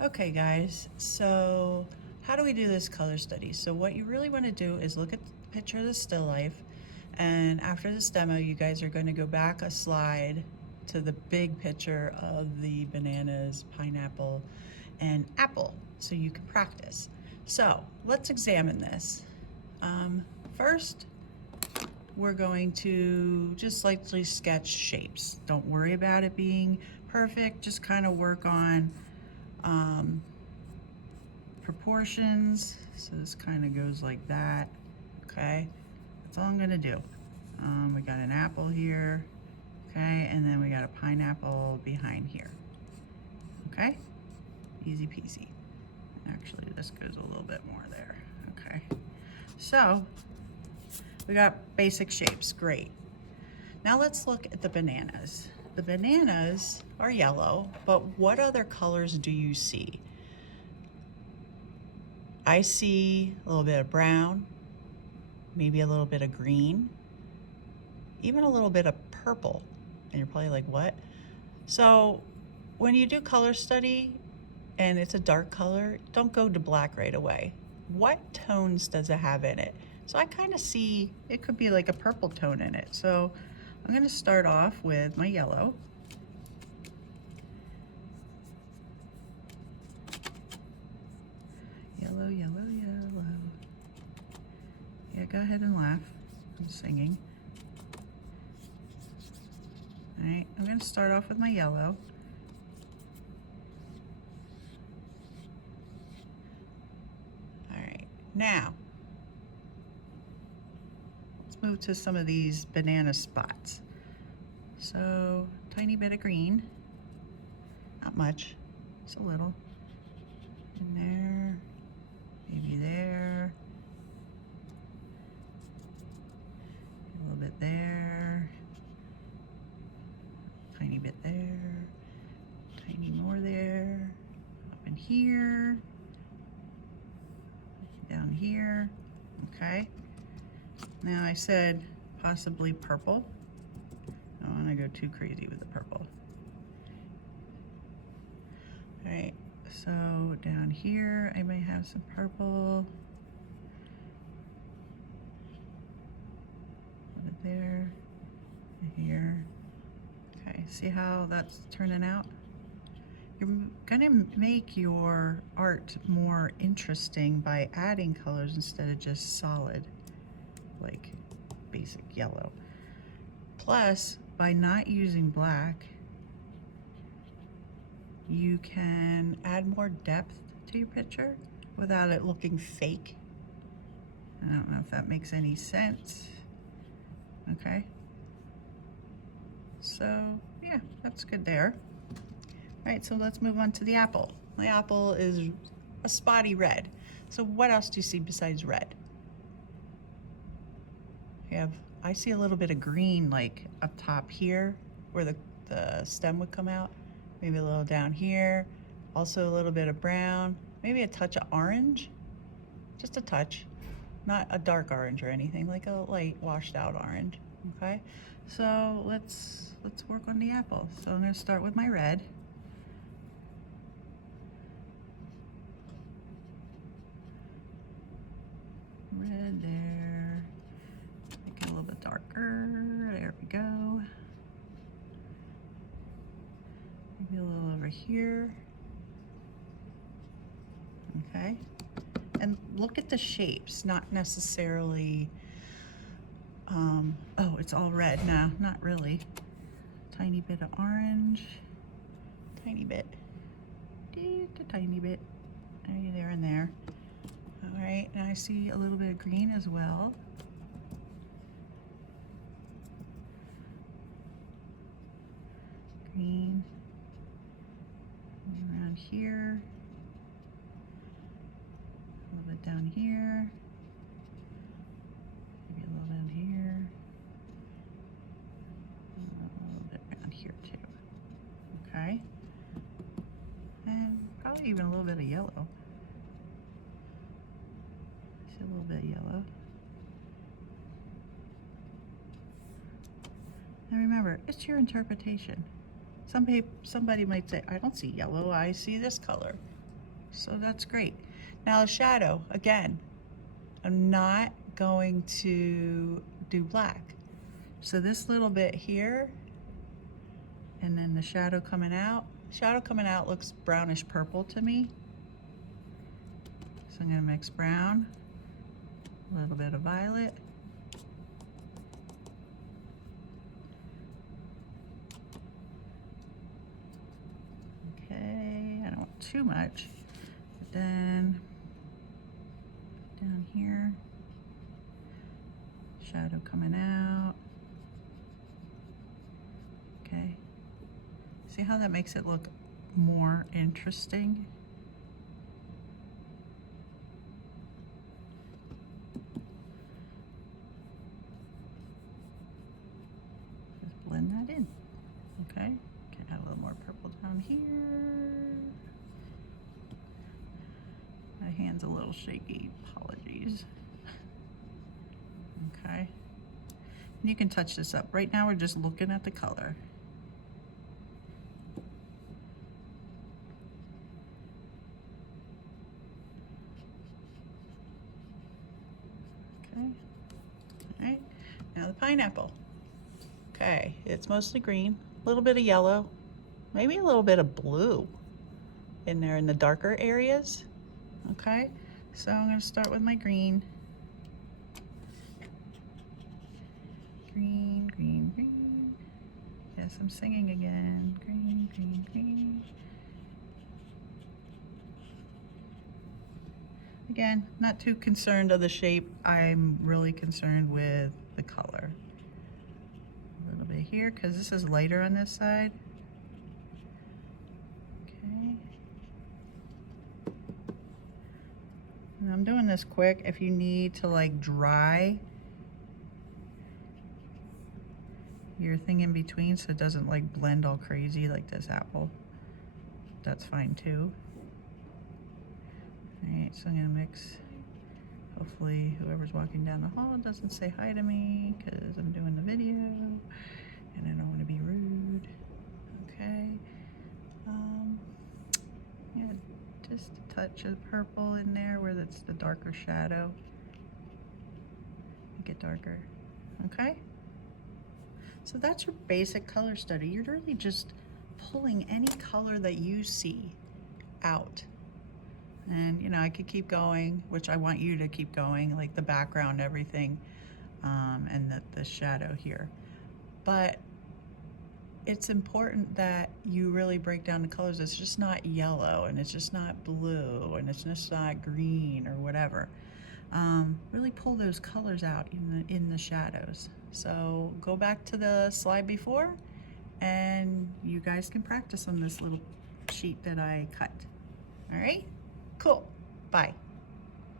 Okay guys, so how do we do this color study? So what you really want to do is look at the picture of the still life, and after this demo you guys are going to go back a slide to the big picture of the bananas, pineapple, and apple so you can practice. So let's examine this. First, we're going to just lightly sketch shapes. Don't worry about it being perfect, just kind of work on proportions. So this kind of goes like that. Okay, that's all I'm gonna do. We got an apple here, okay, and then we got a pineapple behind here. Okay, easy peasy. Actually, this goes a little bit more there. Okay, so we got basic shapes, great. Now let's look at the bananas. The bananas are yellow, but what other colors do you see? I see a little bit of brown, maybe a little bit of green, even a little bit of purple. And you're probably like, what? So when you do color study and it's a dark color, don't go to black right away. What tones does it have in it? So I kind of see it could be like a purple tone in it. So I'm going to start off with my yellow. Yellow, yellow, yellow. Yeah, go ahead and laugh. I'm singing. All right, I'm going to start off with my yellow. All right, now let's move to some of these banana spots. So, tiny bit of green, not much, just a little. In there, maybe there, a little bit there, tiny bit there, tiny more there, up in here, down here, okay? Now I said possibly purple. I don't want to go too crazy with the purple. All right, so down here I may have some purple. Put it there, here. Okay, see how that's turning out? You're gonna make your art more interesting by adding colors instead of just solid, like basic yellow. Plus, by not using black, you can add more depth to your picture without it looking fake. I don't know if that makes any sense. Okay. So, yeah, that's good there. All right, so let's move on to the apple. The apple is a spotty red. So what else do you see besides red? I see a little bit of green like up top here where the stem would come out. Maybe a little down here. Also a little bit of brown. Maybe a touch of orange. Just a touch. Not a dark orange or anything, like a light washed out orange. Okay? So let's work on the apple. So I'm gonna start with my red. Red there. Make it a little bit darker. There we go. Maybe a little over here. Okay. And look at the shapes, not necessarily, oh, it's all red. No, not really. Tiny bit of orange. Tiny bit. Just a tiny bit. There and there. All right, and I see a little bit of green as well. Green. Around here. A little bit down here. Maybe a little down here. A little bit around here too. Okay. And probably even a little bit of yellow. See a little bit of yellow. And remember, it's your interpretation. Somebody might say, I don't see yellow, I see this color. So that's great. Now the shadow, again, I'm not going to do black. So this little bit here, and then the shadow coming out. Shadow coming out looks brownish purple to me. So I'm gonna mix brown, a little bit of violet. Okay, I don't want too much. But then down here, shadow coming out. Okay. See how that makes it look more interesting? Just blend that in. Okay. Can add a little more purple down here. My hand's a little shaky. Apologies. Okay. And you can touch this up. Right now we're just looking at the color. Okay. All right. Now the pineapple. Okay, it's mostly green, a little bit of yellow, maybe a little bit of blue in there in the darker areas. Okay, so I'm going to start with my green. Green, green, green. Yes, I'm singing again. Green, green, green. Again, not too concerned of the shape. I'm really concerned with the color. A little bit here, because this is lighter on this side. Okay. And I'm doing this quick. If you need to like dry your thing in between so it doesn't like blend all crazy like this apple, that's fine too. Alright, so I'm gonna mix. Hopefully whoever's walking down the hall doesn't say hi to me because I'm doing the video and I don't want to be rude. Okay. Yeah, just a touch of purple in there where that's the darker shadow. Make it darker. Okay. So that's your basic color study. You're really just pulling any color that you see out. And you know, I could keep going, which I want you to keep going, like the background, everything, and the shadow here. But it's important that you really break down the colors. It's just not yellow, and it's just not blue, and it's just not green or whatever. Really pull those colors out in the shadows. So go back to the slide before, and you guys can practice on this little sheet that I cut. All right? Cool. Bye.